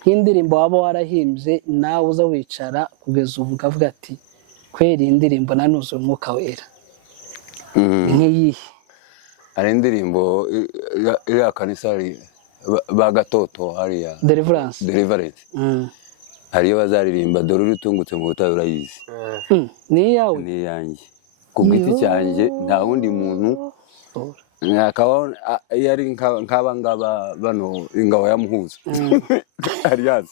nk'indirimbo waba warahimbye nawe uza wicara kugeza ubu ukavuga ati kwera iyi ndirimbo nanuzuye umwuka wera nk'iyihe? Hari indirimbo iriya kanisa ba Gatoto hariya Deliverance hariyo bazaririmba dore uritungutse mu butayu urayizi. Ni iyawe? Ni iyanjye ku giti cyanjye, nta wundi muntu yari nk'aba ngaba bano ingabo ya Muhuza Alias.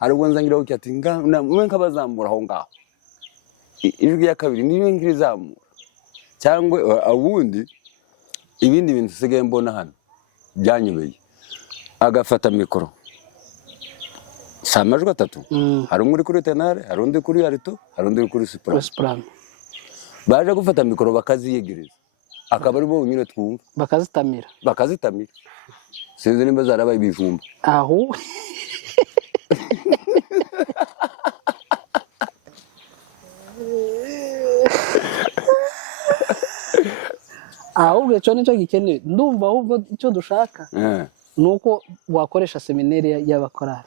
Hari ubwo nzangira uki ati mwe nk'abazamura aho ngaho ijwi ya kabiri niyo ngirizamura cyangwa abundi ibindi bintu sigaye mbona hano byanyubeye. Agafata mikoro samajwe atatu, hari umwe uri kuri tenare, hari undi kuri alto, hari undi kuri soprano. Baje gufata mikoro bakaziyegereza, akaba ari bo nyine twumva bakazitamira. Sinzi nimba zarabaye ibijumba aho. Ahubwo cyo nicyo gikenewe, ndumva ahubwo icyo dushaka nuko wakoresha seminari y'abakorari.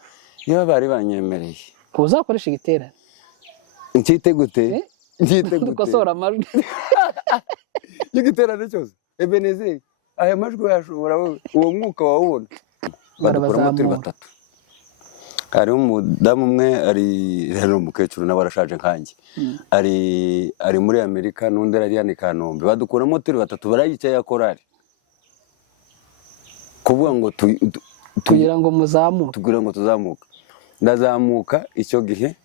Niba bari banyemereye uzakoresha igiterane nkite gute dukosora amajwi y'igiterane cyose. Ebenezer aya majwi yashobora uwo mwuka wawubona. Badakoramo turi batatu. Hari umudamu umwe ari rero umukecuru nawe arashaje nkanjye, ari muri Amerika, n'undi ari hano i Kanombe. Badukuramo turi batatu, barayicaye ya korari kuvuga ngo kugira ngo muzamuke, tugira ngo tuzamuka. Ndazamuka icyo gihe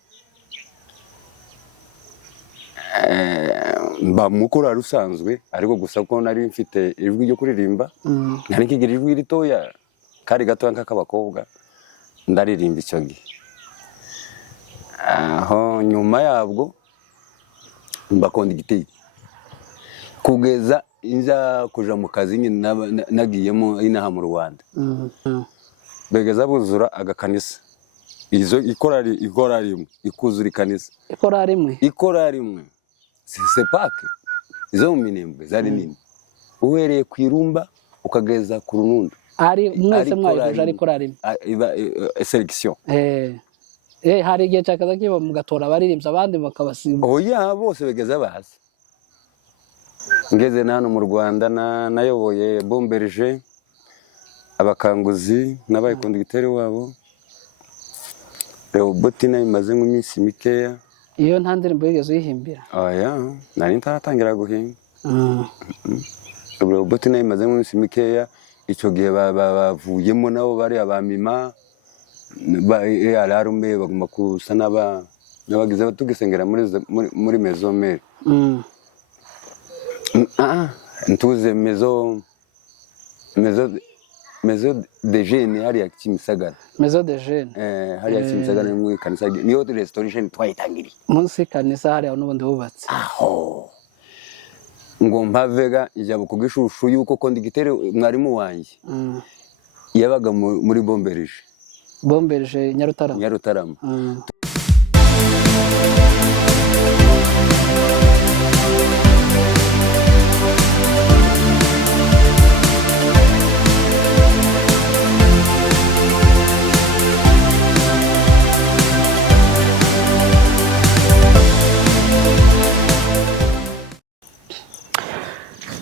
mba mukora rusanzwe, ariko gusa ko nari mfite ijwi ryo kuririmba, nari kigira ijwi ritoya kari gato nk'akabakobwa, ndaririmba icyo gihe. Aho nyuma yabwo mbakonda igiteye kugeza inza kuja mu kazi nyine nagiyemo inaha mu Rwanda. Begeza buzura agakanisa, izo ikorari imwe ikuzura ikanisa, ikorari imwe sepake izo mu Minembwe zari nini, uhereye ku Irumba ukageza ku Runundo. Ari mwese mwayuje ari korari selection. Hari igihe cyakaza kiba mugatora abaririmbyi abandi bakabasiba. Oya, bose begeza bahazi. Ngeze nano mu Rwanda nayoboye Bomberger, abakanguzi n'abayikunda igitero wabo. Rehobotina imaze nk'iminsi mikeya. Iyo nta ndirimbo yigeze uyihimbira? Oya, nari ntaratangira guhimba. Rehobotina imaze nk'iminsi mikeya. Icyo gihe bavuyemo nabo bari abamima alarume bagomba kusa n'abagize tugisengera muri Maison-Mère. Ntuze Maison de Jeunes hariya Kimisagara. Maison de Jeunes hariya Kimisagara mu kanisa niyo restoration twayitangiriye munsi kanisa hariya n'ubundi bubatse. Aho ngo mpavega ijya bukugishushu yuko kondigitere mwarimu wanjye yabaga muri Bomberger Nyarutarama.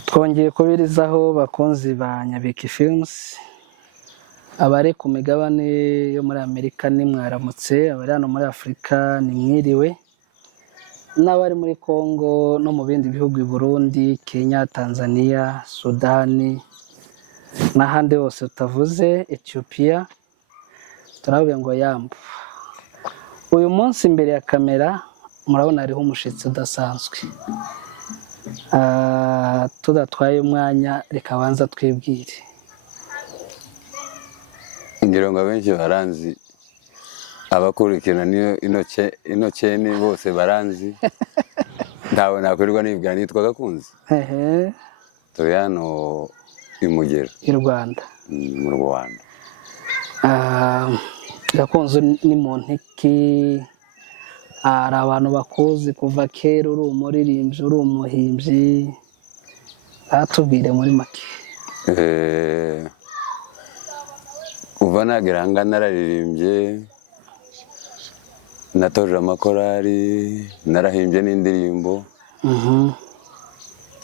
Twongeye kubirizaho bakunzi ba Nyabiki Films, abari ku migabane yo muri Amerika ni mwaramutse, abari hano muri Afurika ni mwiriwe, n'abari muri Congo no mu bindi bihugu, i Burundi, Kenya, Tanzania, Sudani n'ahandi hose utavuze, Ethiopia, turavuga ngo yambu. Uyu munsi imbere ya kamera murabona hariho umushitsi udasanzwe. Tudatwaye umwanya reka banza twibwire. Ngira ngo abenshi baranzi, abakurikirana ino cyene bose baranzi. Ntawe nakwirirwa nibwira, nitwa Gakunzi. Turi hano i Mugera i Rwanda. Mu Rwanda. Gakunzi ni muntu ki? Hari abantu bakuzi kuva kera, uri umuririmbyi, uri umuhimbyi, atubwire muri make. kuva nagera aha ngaha nararirimbye, natoje amakorari, narahimbye n'indirimbo,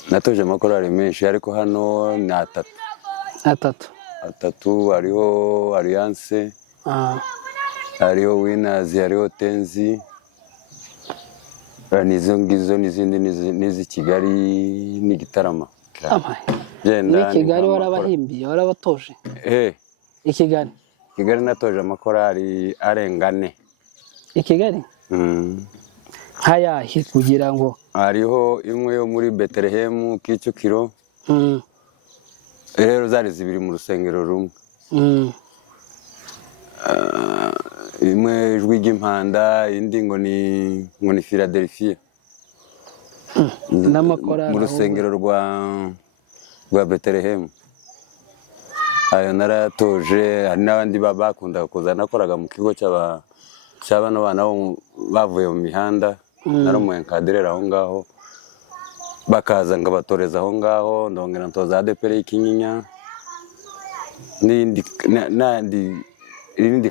natoje amakorari menshi ariko hano ni atatu, hariho Alliance, hariho Winners, hariho Tenzi, nizo ngizo, n'izindi n'izi Kigali n'igitarama. Ni Kigali warabahimbiye, warabatoje? I Kigali natoje amakorari arenga 4. I Kigali? Nk'ayahe kugira ngo? Hariho imwe yo muri Bethlehem Kicukiro, rero zari zibiri mu rusengero rumwe. Imwe Ijwi ry'Impanda, indi ngo ni Philadelphia, mu rusengero rwa Bethlehem. Ayo naratoje. Hari n'abandi bakundaga kuza, nakoraga mu kigo cy'abana bana bavuye mu mihanda, naramuye nkaderera aho ngaho, bakaza ngabatoreza aho ngaho, ndongera ntoza ADPR y'Ikinyinya, n'indi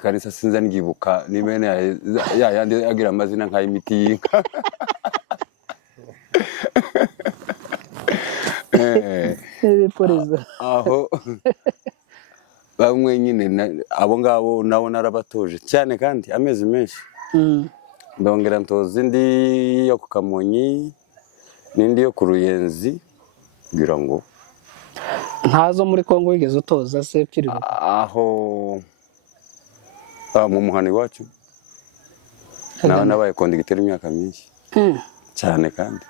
kanisa sinza ngibuka, ni bene yandi agira amazina nk'ay'imiti y'inka. Aho bamwe nyine abo ngabo nabo narabatoje cyane kandi amezi menshi. Ndongera ntoza indi yo ku Kamonyi n'indi yo ku Ruyenzi, kugira ngo ntazo muri Kongo wigeze utoza se kiri aho mu muhani wacu. Nabaye kondigiteri imyaka myinshi cyane kandi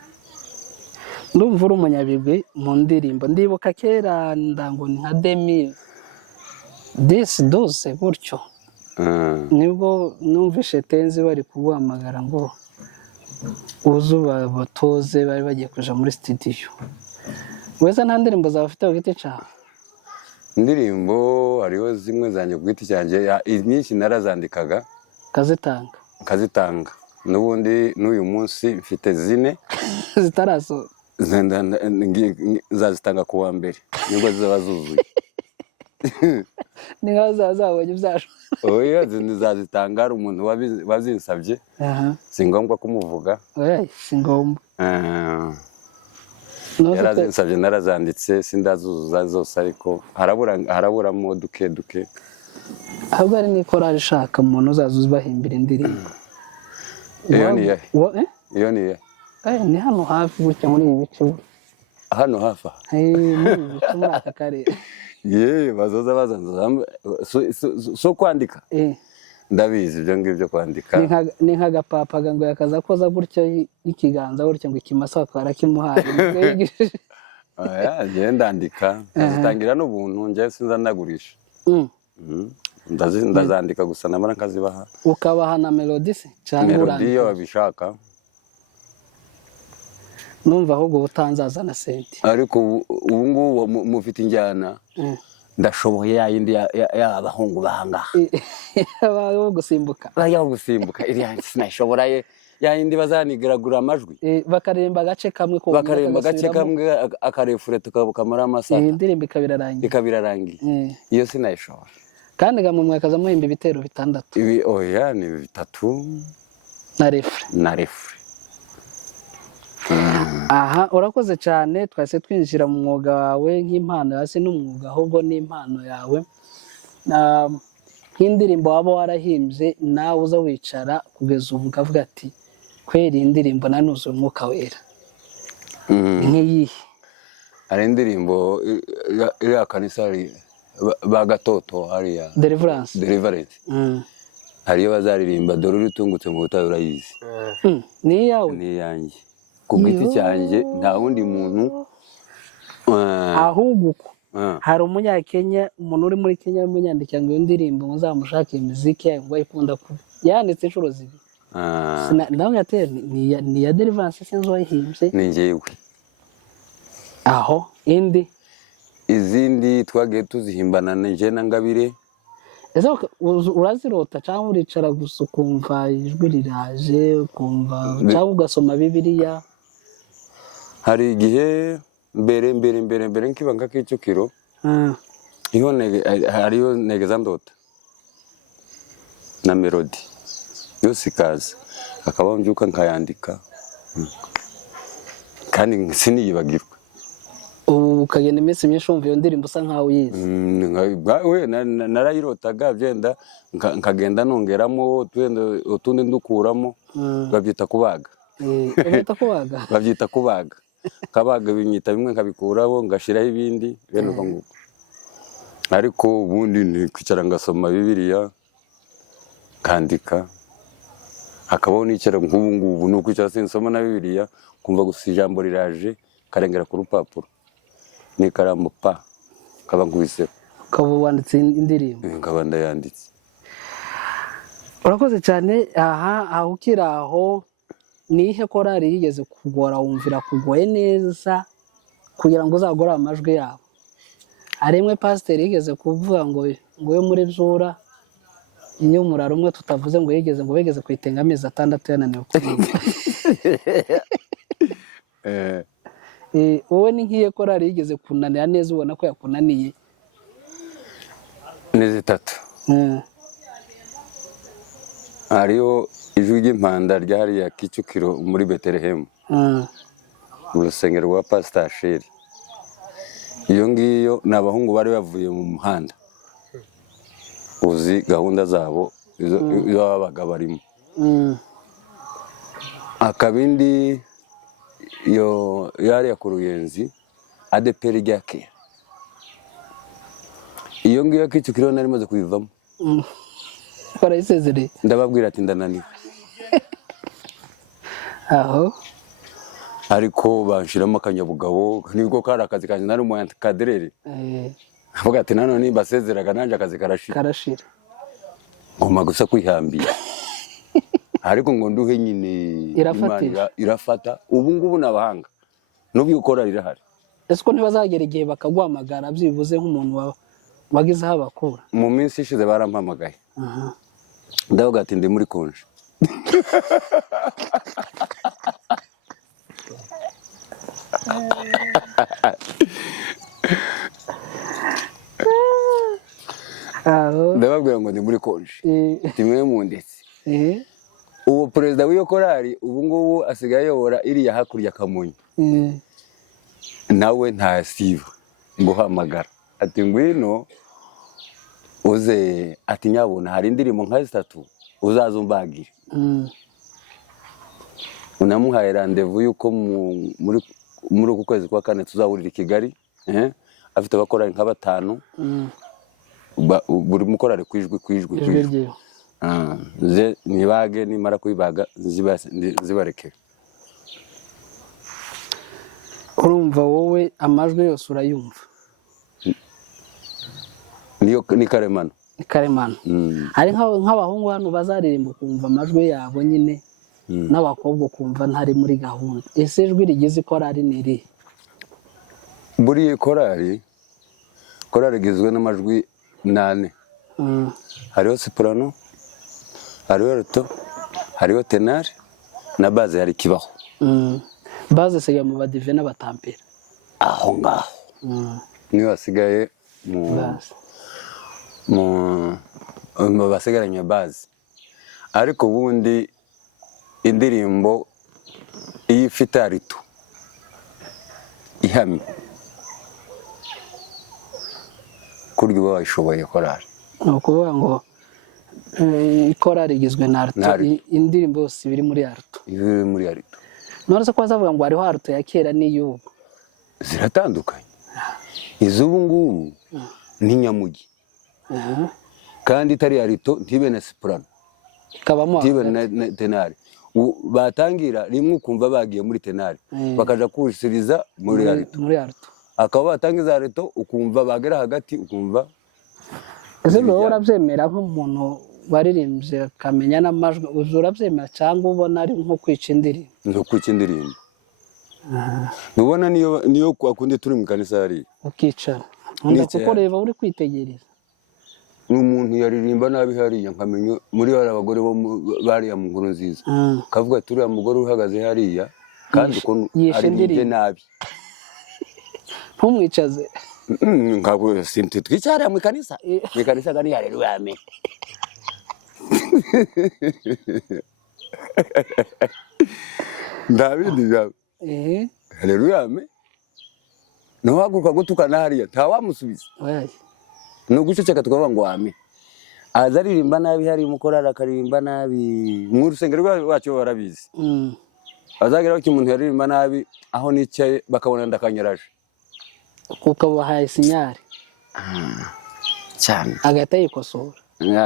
ndumva uri umunyabigwi mu ndirimbo. Ndibuka kera ndango ni nka 2010 gutyo, nibwo numvishe Tenzi bari kuguhamagara ngo uzuba batoze, bari bagiye kuja muri studio. Weza nta ndirimbo zawe ufite ku giti cyawe? Indirimbo hariho zimwe zanjye ku giti cyanjye, nyinshi narazandikaga kazitanga. N'ubundi n'uyu munsi mfite 4 zitarasohoka, nzazitanga ku wa mbere nibwo zizaba zuzuye. ni nkaho zazabonye ibyasho. Oya, nzazitanga. Hari umuntu wazinsabye, si ngombwa kumuvuga. Si ngombwa. Yarazinsabye, narazanditse, sindazuzuza zose, ariko haraburamo duke. Ahubwo ari n'ikorari ishaka umuntu uzazuza bahimbira indirimbo. Iyo ni ni hano hafi gutya muri ibi bice. Hano hafi muri aka karere. Bazoza bazanza so kwandika. Ndabizi ibyo ngibyo kwandika. Ni nk'agapapa ngo yakaza koza gutya ikiganza gutya ngo ikimasa akara kimuhaye. Ndandika, ndazitangira n'ubuntu, njye sinza nagurisha. Ndazandika gusa namara nkazibaha. Ukabaha na melody se cyangwa melody iyo babishaka? Numva ahubwo utanzaza na senti. Ariko ubu ngubu mufite injyana, ndashoboye yindi y'abahungu bahangaha. Abaho gusimbuka. Iriya sinashobora yindi bazanigaragura amajwi. Bakaremba agace kamwe ko. Akarefure tukabukamara amasaha. Indirimbo ikabirarangiye. Iyo sinayishobora. Kandi ga mu mwaka za muhimba ibitero 6. Oya, ni 3 na refure. Aha, urakoze cyane. Twase twinjira mu mwuga wawe nk'impano hasi n'umwuga, ahubwo n'impano yawe. Nk'indirimbo waba warahimbye nawe uza wicara kugeza ubu ukavuga ati kweri indirimbo nanuzuye umwuka wera. Nk'iyihe? Hari indirimbo iriya kanisa bagatoto hariya Deliverance. Hariyo bazaririmba dore uritungutse mu butayu urayizi. Ni iyawe? Ni iyanjye. Ku giti cyanjye nta wundi muntu. Ahubwo hari umunyakenya, umuntu uri muri Kenya w'umunyandikira ngo iyo ndirimbo muzamushake imiziki yayo ngo ayikunda kuba yanditse inshuro 2. Nawe yateye ni ya Deliverance sinzi wayihimbye. Ni njyewe. Aho izindi twagiye tuzihimbana nje na Ngabire. Ese urazirota cyangwa uricara gusa ukumva ijwi riraje, ukumva cyangwa ugasoma Bibiliya? Hari igihe mbere nkibanga Kicukiro, hariyo negeza ndota. na melody yose ikaza, akaba mbyuka nkayandika kandi siniyibagirwe. ubu ukagenda iminsi myinshi wumva iyo ndirimbo usa nkaho uyizi. Narayirotaga byenda nkagenda nongeramo utundi ndukuramo, babyita kubaga. Babyita kubaga, kabaga binyita bimwe nkabikuraho ngashiraho ibindi bene uko nguko. Ariko ubundi ni kwicara ngasoma Bibiliya kandika, hakabaho n'icyera nk'ubu ngubu ni ukwicara sinsoma na Bibiliya, kumva gusa ijambo riraje karengera ku rupapuro n'ikaramu pa kaba nkubise, ukaba wanditse indirimbo. nkaba ndayanditse. Urakoze cyane. Aho ukiri aho, ni ihe korari yigeze kugora wumvira kugoye neza kugira ngo uzagore amajwi yabo? Hari imwe pasiteri yigeze kuvuga ngo yo muri Zura iyo umurara umwe tutavuze ngo bigeze kwitenga amezi 6 yananiwe kuririmba. Wowe ni nk'iyo korari yigeze kunanira neza ubona ko yakunaniye? Ni 3. Hariho ijwi ry'impanda ryahariya Kicukiro muri Betelehemu, mu rusengero rwa Pastor Asheri. Iyo ngiyo ni abahungu bari bavuye mu muhanda, uzi gahunda zabo izo babaga barimo. Akabindi yo yari ku Ruyenzi ADPR rya kera. Iyo ngiyo Kicukiro nari maze kubivamo, barayisezereye. Ndababwira ati ndananiwe. Aho ariko banshiramo akanyabugabo, nibwo kari akazi kanjye, nari umu encadreur. Avuga ati nanone nimba asezeraga nanjye akazi karashira. Ngoma gusa kwihambira. Ariko ngo nduhe nyine irafata. Ubu ngubu nabahanga n'ubyo ukora rirahari. Ese ko ntibazagera igihe bakaguhamagara byibuze nk'umuntu wagizeho abakura? Mu minsi ishize barampamagaye. Ndavuga ati ndi muri konje. Ndababwira ngo ndi muri konje, timwe mu ndetse. Uwo perezida w'iyo korari ubu ngubu asigaye ayobora iriya hakurya Kamonyi. Nawe ntasiba guhamagara ati ngwino uze, ati nyabona hari indirimbo nka 3 uzazumbagire. Unamuhaye rendezvous yuko muri uku kwezi kwa 4 tuzahurira i Kigali, afite abakorari nka 5, buri mukorari kwijwi. Ze nibage nimara kubibaga zibareke. Urumva wowe amajwi yose urayumva? Ni karemano. Ni karemano. Hari nk'abahungu hano bazaririmba kumva amajwi yabo nyine, n'abakobwa kumva ntari muri gahunda. Ese ijwi rigize korari ni irihe? Buri korari igizwe n'amajwi 8. Hariho soprano, hariho alto, hariho tenor na base, hari kibaho. Base siga mu badive n'abatampera aho ngaho. Niyo asigaye mu basigaranye base. Ariko ubundi indirimbo iyo ifite alto ihamye kurya uba wayishoboye korari. Ni ukuvuga ngo korari igizwe na alto, indirimbo yose biri muri alto. Iri muri alto. None ko bazavuga ngo hariho alto ya kera n'iy'ubu ziratandukanye. Iz'ubu ngubu ni nyamugi, kandi itari alto ntibe na soprano, kabamo ntibe na tenor. Batangira rimwe ukumva bagiye muri tenor bakaja kushiriza muri alto. Akaba batangiza alto ukumva bagera hagati ukumva. Ese bwo urabyemera nk'umuntu baririmbye akamenya n'amajwi, urabyemera cyangwa ubona ari nko kwica indirimbo? Nko kwica indirimbo. Nubona niyo kwakundi turi mu kanisa hari ukicara kuko reba uri kwitegereza. N'umuntu yaririmba nabi hariya nkamenya muri bari abagore bo bariya mu Nkuru Nziza, kavuga turi umugore uhagaze hariya kandi uko ari nabi ntumwicaze. Ngabo sinti twicara mu kanisa, mu kanisa gani haleluya amen. nta bindi byawe. Haleluya ame. Ntiwahaguruka gutukana hariya ntawamusubiza. Ni uguceceka tukavuga ngo ame. Aza aririmba nabi hari umukorara akaririmba nabi mu rusengero rwacu barabizi. Azageraho umuntu yaririmba nabi aho nicaye bakabona ndakanyaraje. Kuko bahaye sinyari. Cyane. Agahita yikosora.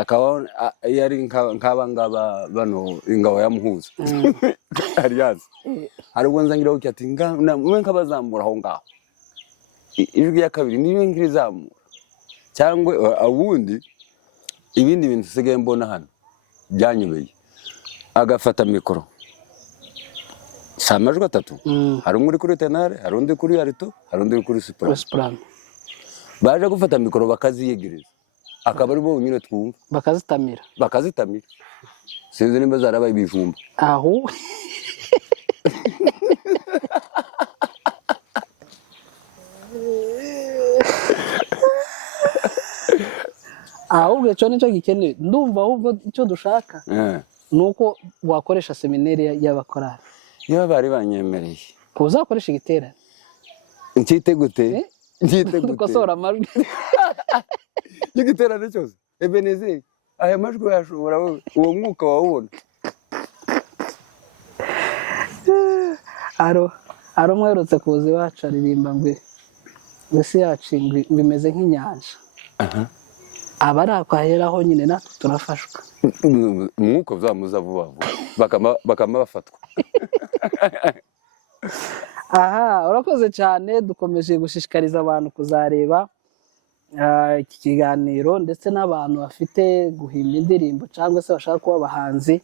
Akaba yari nk'abangaba bano ingabo ya Muhuza. Ariyazi. Hari ubwo nzangiraho ati mwe nk'abazamura aho ngaho. Ijwi ya kabiri niyo ngirizamura. Cyangwa abundi ibindi bintu sigaye mbona hano byanyubeye. Agafata mikoro. Samajwi 3. Hari umwe uri kuri tenare, hari undi kuri alto, hari undi kuri soprano. Baje gufata mikoro bakaziyegereza. Akaba ari bo nyine twumva. Bakazitamira. Sinzi nimba zarabaye ibijumba. Aho. Ahubwo cyo nicyo gikeneye. Ndumva ahubwo icyo dushaka. Nuko wakoresha seminari y'abakorari. Iyo bari banyemereye. Kuzakoresha igiterane. Nkite gute? Dukosora amajwi. Igiterane cyose. Ebenezeri. Aya majwi yashobora uwo mwuka wawubona. Aro mwerutse kuza iwacu aririmba ngwe. Mbese yacu bimeze nk'inyanja. Abari akwaheraho nyine natwe turafashwa. Umwuka uzamuza vuba bakama bafatwa. Aha, urakoze cyane. Dukomeje gushishikariza abantu kuzareba iki kiganiro ndetse n'abantu bafite guhimba indirimbo cyangwa se bashaka kuba abahanzi,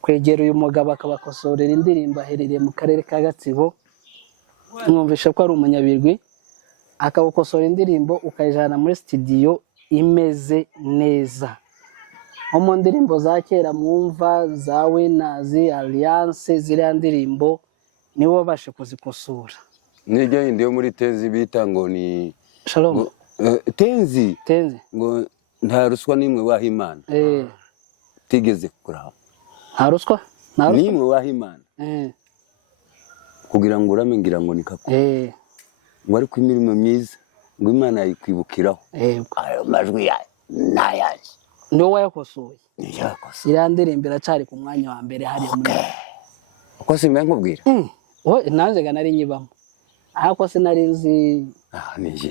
kwegera uyu mugabo akabakosorera indirimbo aherereye mu karere ka Gatsibo. Mwumvishe ko ari umunyabirwi, akabukosora indirimbo ukayijana muri studio imeze neza. Nko mu ndirimbo za kera mwumva za Winners, Alliance, ziriya ndirimbo niwe wabashe kuzikosora. Nijya yindi yo muri Tenzi bita ngo ni Shalom. Tenzi ngo nta ruswa nimwe waha Imana. Tigeze kuraho. Nta ruswa? Nimwe waha Imana. Kugira ngo urame ngira ngo nikako. Ngo ariko imirimo myiza ngo Imana yayikwibukiraho. Ayo majwi yayo nayaje. Niwe wayakosoye. Yakosoye. Iriya ndirimbo iracari ku mwanya wa mbere hari muri. Uko simba nkubwira. Nanjye ga nari nyibamo. Ariko sinari nzi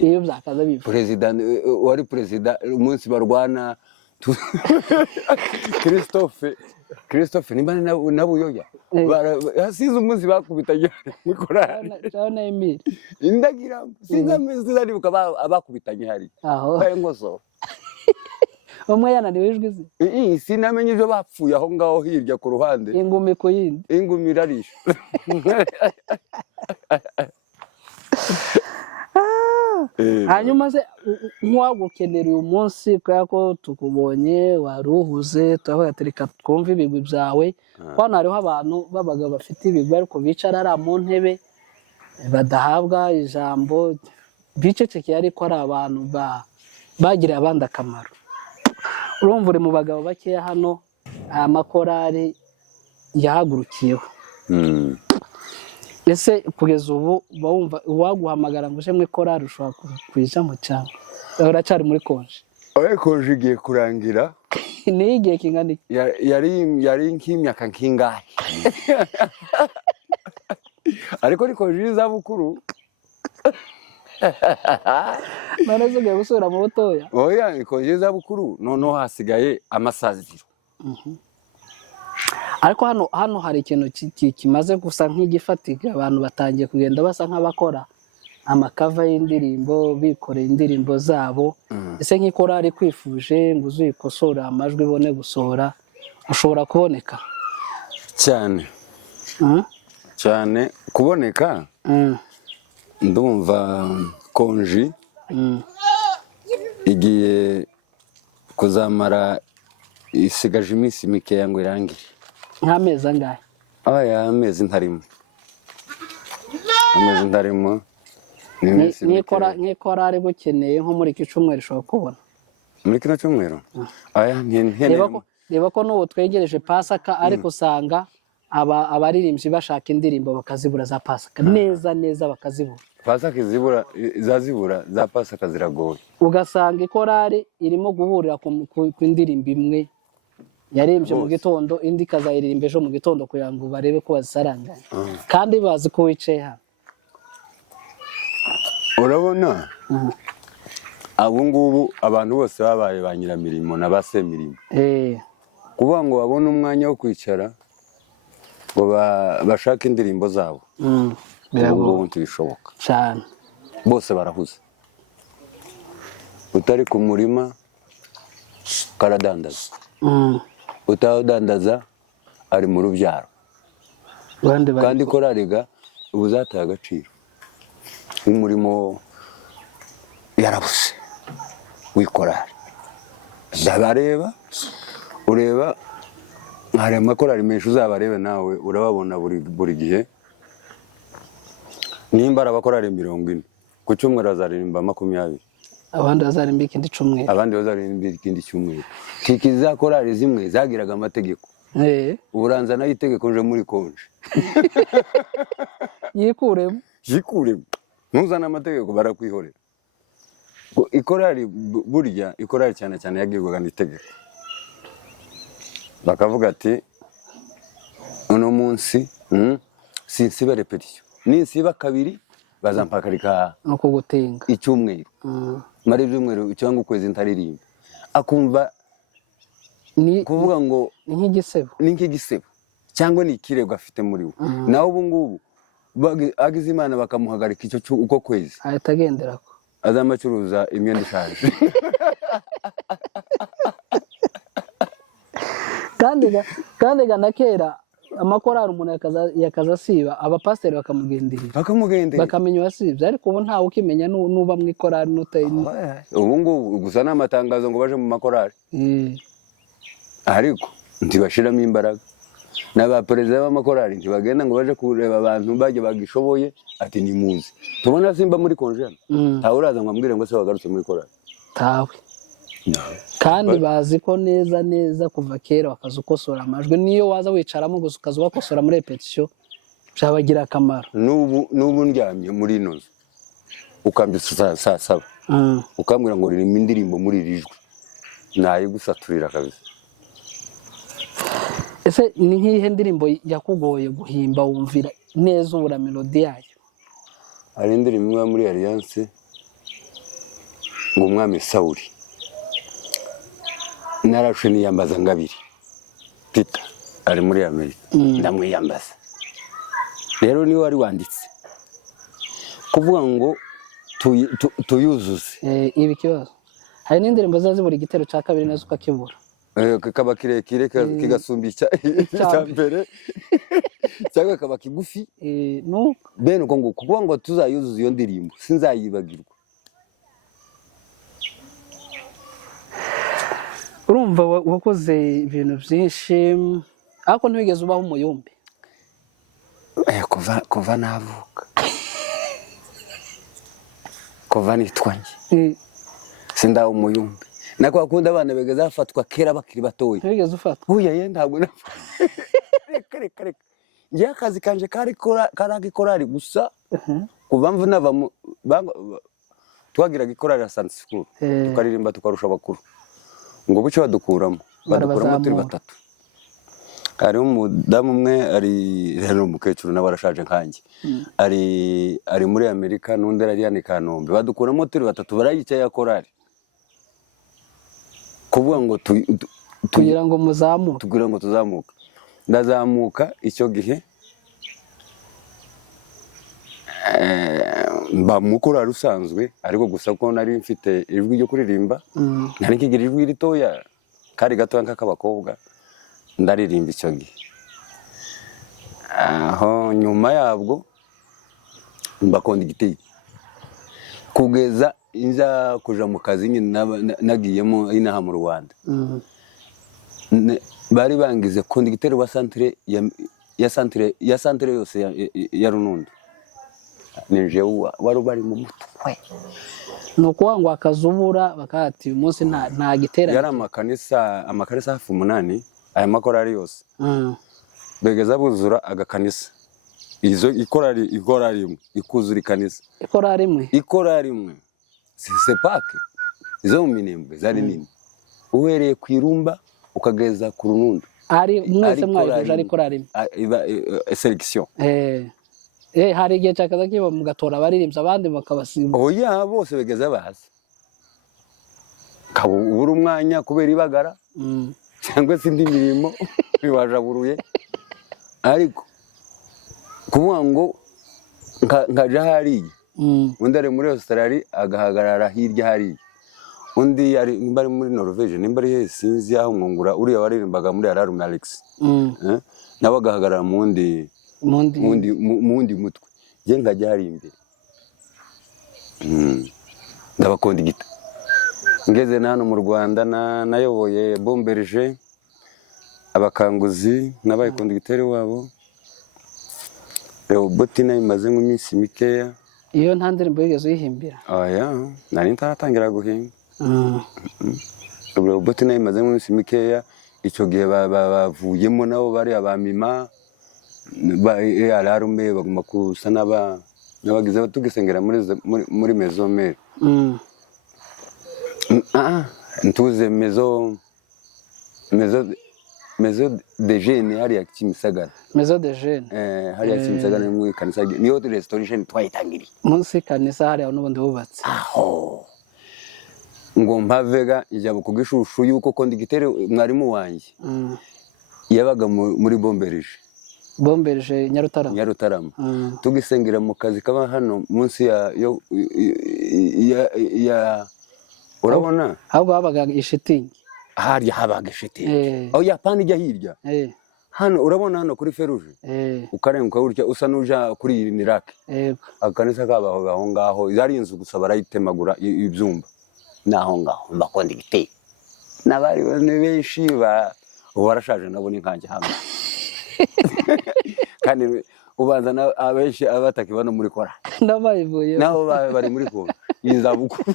iyo byakaza bivu. President wari president umunsi barwana Christophe nimba nabuyoya. Hasize umunsi bakubitanye nikorana. Cyane Emile. Indagira sinzameze ari abakubitanye hari. Baye ngoso. Umwe yananiwe ijwi ze. Sinamenye ibyo bapfuye aho ngaho hirya ku ruhande. Ingumi ku yindi. Ingumi irarisha. Hanyuma se nk'uwagukenera uyu munsi kubera ko tukubonye waruhuze turavuga reka twumve ibigwi byawe. Hano hariho abantu babaga bafite ibigwi ariko bicara ari mu ntebe badahabwa ijambo, bicecekeye ariko ari abantu bagiriye abandi akamaro. Urumva uri mu bagabo bakeya hano aya makorari yahagurukiyeho. Ese kugeza ubu bawumva uwaguhamagara ngo uje mu korari ushobora kwijamo cyane? Uracari muri konje? Konje igiye kurangira. Ni igihe kingana iki? Yari nk'imyaka nkingahe. Ariko ni konje y'izabukuru. None ugiye gusubira mu butoya? Oya, ni konje y'izabukuru noneho hasigaye amasaziro. Ariko hano hari ikintu kimaze gusa nk'igifatika. Abantu batangiye kugenda basa nk'abakora amakava y'indirimbo, bikoreye indirimbo zabo. Ese nk'ikorari kwifuje ngo uzikosora amajwi ibone gusohora, ushobora kuboneka cyane cyane kuboneka. Ndumva konji igiye kuzamara isigaje iminsi mikeya ngo irangire. Nk'amezi angahe? Amezi ntarimo. Nk'ikorari gukeneye nko muri iki cyumweru ushobora kubona? Muri kino cyumweru? reba ko n'ubu twegereje pasaka ariko usanga abaririmbyi bashaka indirimbo bakazibura za pasaka neza neza bakazibura. Pasaka zazibura za pasaka ziragoye, ugasanga ikorari irimo guhurira ku indirimbo imwe yarembye mu gitondo, indi ikazayiririmba ejo mu gitondo kugira ngo barebe ko bazisaranganya kandi bazi ko wicaye hano. Urabona abo ngubu abantu bose babaye ba nyiramirimo na ba semirimo, kuvuga ngo babone umwanya wo kwicara ngo bashake indirimbo zabo ubu ntibishoboka cyane, bose barahuze. Utari ku murima karadandaza, utawudandaza ari mu rubyaro, kandi korariga ubu zataye agaciro. Umurimo yarabuze w'ikorari, ndabareba ureba hari amakorari menshi, uzabarebe nawe urababona buri gihe. Nimba abakorari 40 ku cyumweru bazaririmba 20, abandi bazaririmba ikindi cyumweru, abandi bazaririmba ikindi cyumweru. Tikiza korari zimwe zagiraga amategeko, uburanza nayo itegeko nje muri konje yikuremo ntuzana amategeko barakwihorera. Ikorari burya ikorari cyane cyane yagirwaga n'itegeko, bakavuga ati uno munsi sinsiba repetition, ninsiba kabiri bazampakarika no kugutenga icyumweru, mari ibyumweru cyangwa ukwezi ntaririmba. Akumva ni kuvuga ngo ni nk'igisebo cyangwa ni ikirego afite muri we. Naho ubu ngubu agize Imana bakamuhagarika icyo uko kwezi ahita agenderako, azamacuruza imyenda ishaje. kandi na kera amakorari umuntu yakaza asiba, abapasiteri bakamugenderera bakamenya uwasibye, ariko ubu ntawe ukimenya nuba mu ikorari n'utayini. Ubu ngubu gusa n'amatangazo ngo baje mu makorari, ariko ntibashiramo imbaraga. N'abaperezida b'amakorari ntibagenda ngo baje kureba abantu bajye bagishoboye ati nimuze tubona simba muri konjana, ntawe uraza ngo ambwire ngo se wagarutse muri korari, tawe. Kandi bazi ko neza kuva kera bakazukosora amajwi, niyo waza wicaramo gusa ukazubakosora muri repetition byabagira akamaro. N'ubu ndyamye muri ino nzu ukambyutsa saa 7 ukambwira ngo ririmo indirimbo muri iri jwi, nayigusaturira kabisa. Ese ni nk'ihe ndirimbo yakugoye guhimba wumvira neza ubura melody yayo? Hari indirimbo imwe muri Alliance ngo umwami Sawuli narashe niyambaza ngabiri, Peter ari muri Amerika ndamwiyambaza. Rero niwe wari wanditse kuvuga ngo tuyuzuze ibi kibazo. Hari n'indirimbo zazibura igitero cya kabiri nazo ukakibura, kaba kirekire kigasumba icya mbere cyangwa kaba kigufi, bene uko ngo kuvuga ngo tuzayuzuza iyo ndirimbo sinzayibagirwa. Urumva wakoze ibintu byinshi ariko ntibigeze ubaho umuyumbi? Kuva navuka, kuva nitwanye sindaho umuyumbi. Nako akunda abana begeza bafatwa kera bakiri batoye. Ntibigeze ufatwa? Buya ye ntabwo nafa. Reka. Ngiye akazi kanje karagikorari gusa. Kuva mvu nava twagiraga ikorari ya Sunday School. Tukaririmba tukarusha bakuru. Ngo bucyo badukuramo turi batatu. Hari umudamu umwe ari rero umukecuru nawe arashaje nkanjye. Ari muri Amerika n'undi ari yani Kanombe. Badukuramo turi batatu barayicaye yakorari. Kuvuga ngo kugira ngo muzamuke, tugira ngo tuzamuka. Ndazamuka icyo gihe mba mukora rusanzwe, ariko gusa ko nari mfite ijwi ryo kuririmba, nari kigira ijwi ritoya kari gato nk'akabakobwa, ndaririmba icyo gihe. Aho nyuma yabwo mbakonda igiteye kugeza inza kuja mu kazi nagiyemo inaha mu Rwanda. Bari bangize kondigiteri wa centre ya centre yose ya Runundo. Nije wari bari mu mutwe nuko ngo akazubura bakati uyu munsi nta giterane yari amakanisa hafi 8 aya makorari yose begeza buzura agakanisa izo ikorari imwe ikuzura ikanisa ikorari imwe sepake izo mu Minembwe zari nini uhereye ku Irumba ukageza ku Runundo ari mwese mwayihuje ari korari selection hari igihe cyakaza kiba mugatora abaririmbyi abandi bakabasimba oya bose begeza bazi kabura umwanya kubera ibagara cyangwa se indi mirimo biwajaburuye ariko kuvuga ngo nkaja hariya undi ari muri Australia agahagarara hirya hariya undi ari nimba ari muri Norvege nimba ari sinzi aho mwungura uriya waririmbaga muri Alarum Alex nabo agahagarara mundi mutwe je nkajya hari imbere ndabakunda igita ngeze nano mu Rwanda nayoboye Bomberger abakanguzi n'abayikunda igitero wabo Botina imaze mu minsi mikeya iyo nta ndirimbo yigeze uyihimbira oya nari ntaratangira guhimba Botina imaze mu minsi mikeya icyo gihe bavuyemo nabo bari abamima Alarume baguma kusa n'abagize tugisengera muri Mezomere ntuze Mezo de Jeune hariya Kimisagara Mezo de Jeune hariya Kimisagara mu kanisa niyo restoration twayitangiriye munsi kanisa hariya n'ubundi bubatse aho ngo mpavega ijabo kugishushu yuko kondigitere mwarimu wanjye yabaga muri Bomberger Nyarutarama tugisengera mu kazi kaba hano munsi ya urabona ahubwo habaga ishitingi harya habaga ishitingi aho yapana ijya hirya hano urabona hano kuri feruje ukarenguka burya usa nuja kuri Iraq akanisa kabaho aho ngaho yari inzu gusa barayitemagura ibyumba naho ngaho mbakonda igiteye nabari benshi barashaje nabo ninkanjye hamwe kandi ubanza abenshi abataki bano muri kora ndabayivuye naho bari muri kora izabukuru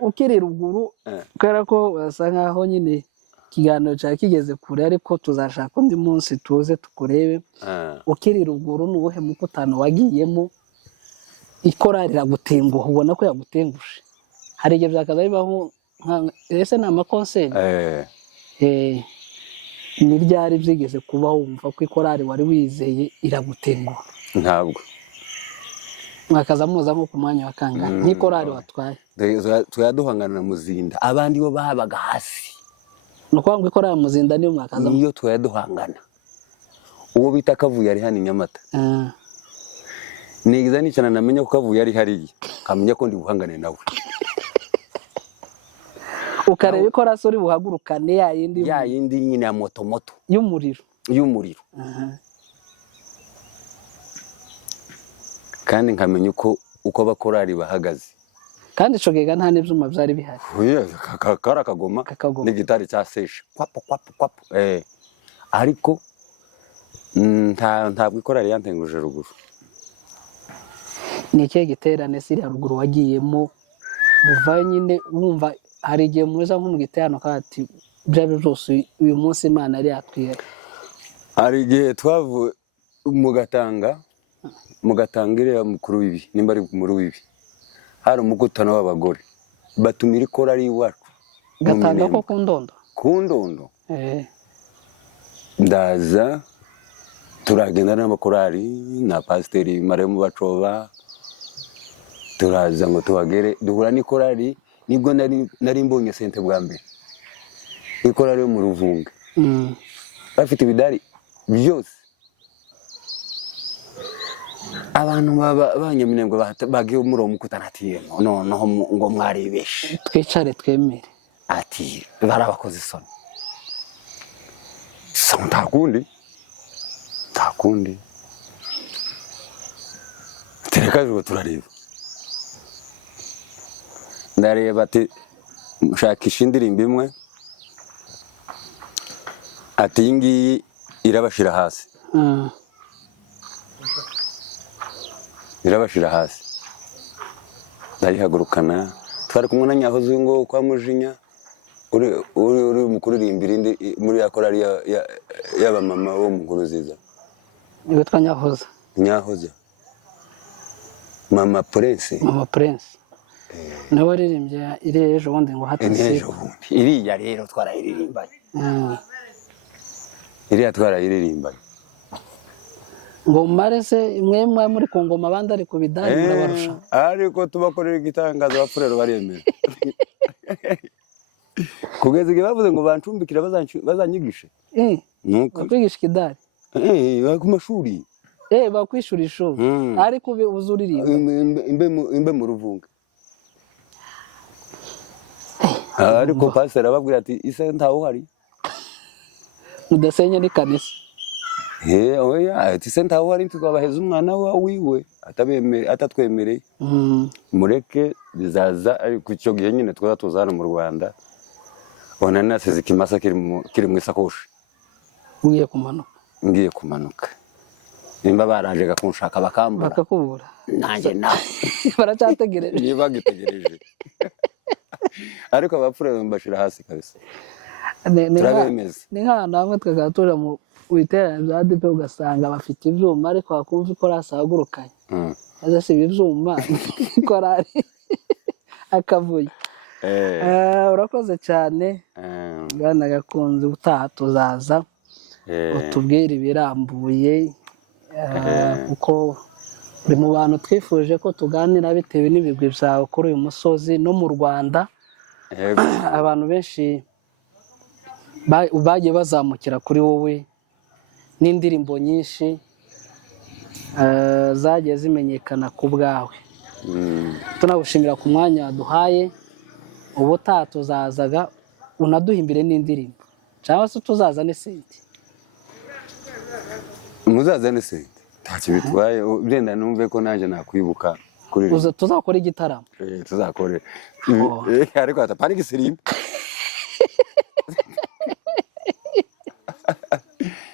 ukiri ruguru kubera ko basa nkaho nyine ikiganiro cyari kigeze kure ariko tuzashaka undi munsi tuze tukurebe ukiri ruguru n'ubuhe mukutano wagiyemo ikorari iragutenguha ubona ko yagutenguje hari igihe byakaza bibaho ese ni amakonseri ni ryari byigeze kuba wumva ko ikorari wari wizeye iragutenguha ntabwo mwakaza muza nko ku mwanya wa kangahe n'ikorari watwaye tuyaduhangana na Muzinda abandi bo babaga hasi nuko ngo ikorari Muzinda niyo mwakaza niyo tuyaduhangana uwo bita Kavuye ari hano Nyamata nigiza nicana namenya ko Kavuye ari hariya kamenya ko ndi buhangane nawe ukareba ikora sori buhagurukane ya yindi nyine ya moto y'umuriro kandi nkamenya uko abakorari bahagaze kandi cogega nta n'ivyuma byari bihari karakagoma n'igitari cya sesha kwapo ariko ntabwo ikorari yantenguje ruguru ni ikihe giterane siri ruguru wagiyemo buva nyine wumva hari igihe muza nko mu giterano kati byabe byose uyu munsi Imana ari yatwira hari igihe twavuye mugatangire mukuru wibi nimba ari muri wibi hari umukutano w'abagore batumira ikorari iwacu gatanga ko ku ndondo ndaza turagenda n'amakorari na pasiteri Maremu Bacoba turaza ngo tuhagere duhura n'ikorari nibwo nari mbonye sente bwa mbere ikorari yo mu Ruvunge bafite ibidari byose abantu b'Abanyaminembwe bagiye muri uwo mukutano ati noneho ngo mwaribeshe twicare twemere ati barabakoze isoni ntakundi tereka jwe turareba ndareba ati mushakisha indirimbo imwe ati iyi ngiyi irabashira hasi ndayihagurukana twari kumwe na Nyahoze ngo kwa Mujinya uri mu kuririmbira indi muri ya korali y'abamama bo mu Nkuruziza. Witwa Nyahoze. Mama Prince. Nawe waririmbye iri ejo bundi ngo hatasiba. Iriya rero twarayiririmbanye. Iriya twarayiririmbanye. Ngo marese imwe muri ku ngoma abandi ari ku bidari murabarusha. Ariko tubakorera igitangazo abafurero baremera. Kugeza igihe bavuze ngo bancumbikira bazanyigishe. Nuko bakwigisha ikidari. Ku mashuri. Bakwishura ishuri. Ariko uzuririmba. Imbe mu Ruvunga. Ariko pastor ababwira ati ise ntawo hari. Mudasenya ni kanisa. Oya ati se ntawo hari twabaheza umwana wiwe atatwemereye. Mureke bizaza ariko icyo gihe nyine twazatuzana mu Rwanda. Ona nasize ikimasa kiri mu isakoshi. Ngiye kumanuka. Nimba baraje gakunshaka bakakubura. Nanjye nawe. Baracyategereje. Niba gitegereje. Ariko abapfura mbashira hasi kabisa. Turabemeza. Ni nk'ahantu hamwe twagatura mu witerana bya ADP ugasanga bafite ivyuma ariko bakumva ikora asagurukanye. Aza si ivyuma korari akavuye. Urakoze cyane. Bwana Gakunzi utaha tuzaza. Utubwire ibirambuye kuko uri mu bantu twifuje ko tuganira bitewe n'ibigwi byawe kuri uyu musozi no mu Rwanda. Abantu benshi bagiye bazamukira kuri wowe n'indirimbo nyinshi zagiye zimenyekana ku bwawe. Tunagushimira ku mwanya waduhaye. Ubutaha tuzazaga unaduhimbire n'indirimbo cyangwa se tuzazane senti. Muzazane senti ntacyo bitwaye urenda numve ko nanjye nakwibuka kuri tuzakora igitaramo. Tuzakore ariko atapani gisirimba.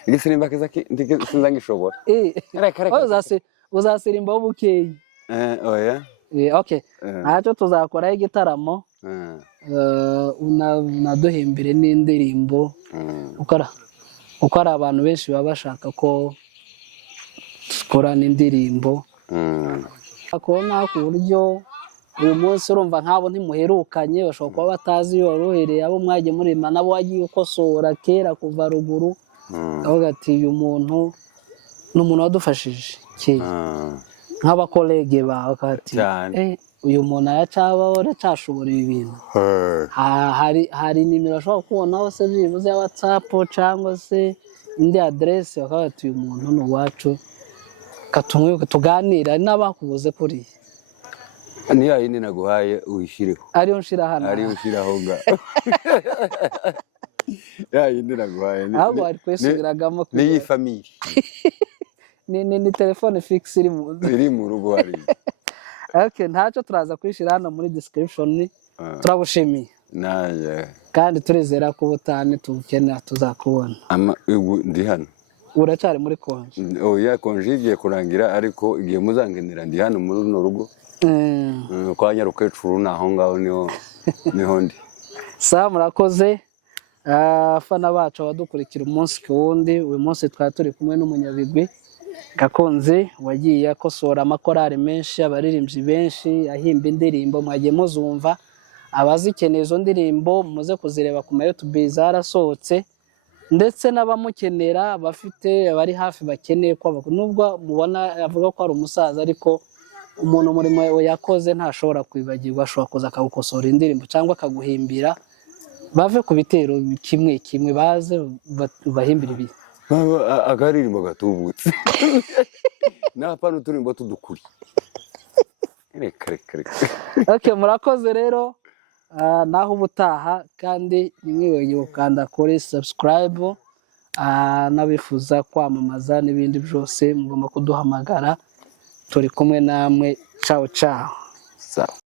Igisirimba kiza sinza ngishobora. Uzasirimba ubukeyi. Oya. Okay. Ntacyo tuzakora igitaramo. Unaduhimbire n'indirimbo. Uko ari abantu benshi baba bashaka ko dukorana indirimbo. Akona ku buryo uyu munsi urumva nk'abo ntimuherukanye bashobora kuba batazi iyo waruhereye abo mwagiye murima nabo wagiye ukosora kera kuva ruguru. Avuga ati uyu muntu ni umuntu wadufashije nk'abakolege bawe ati uyu muntu aracyashobora ibi bintu. Hari nimero ashobora kubonaho se byibuze ya WhatsApp cyangwa se indi adresse bakavuga ati uyu muntu ni uwacu katumwibuke tuganira n'abakubuze kuri niya yindi naguhaye uyishireho. Ariyo nshira hano. Ariyo nshiraho nga. Ya yindi naguhaye ahubwo ari kwesubiragamo ni family. Ni telefone fixe iri mu rugo hari. Okay, ntacyo turaza kwishira hano muri description. Turabushimiye. Naye. Kandi turizera ko ubutane tukenera tuzakubona. Ndi hano. Uracyari muri konje. Oya konje igiye kurangira ariko igiye muzangenera ndi hano muri runo rugo. Kwa Nyarukecuru naho ngaho niho ndi. Sa murakoze. Afana bacu abadukurikira umunsi ku wundi. Uyu munsi twari turi kumwe n'umunyabigwi Gakunzi wagiye akosora amakorari menshi, abaririmbyi benshi, ahimba indirimbo mwagiye muzumva. Abazikeneye izo ndirimbo muze kuzireba ku YouTube zarasohotse, ndetse n'abamukenera bafite abari hafi bakeneye ko nubwo mubona avuga ko ari umusaza ariko umuntu murimo yakoze ntashobora kwibagirwa, ashobora kuza akagukosora indirimbo cyangwa akaguhimbira. Bave ku bitero kimwe kimwe baze bahimbira ibi akaririmbo gatubutse n'apana uturimbo tudukuri. Reka. Okay, murakoze rero. Naho ubutaha kandi nimwibagiwe gukanda kuri subscribe. Nabifuza kwamamaza n'ibindi byose mugomba kuduhamagara. Turi kumwe namwe. Ciao.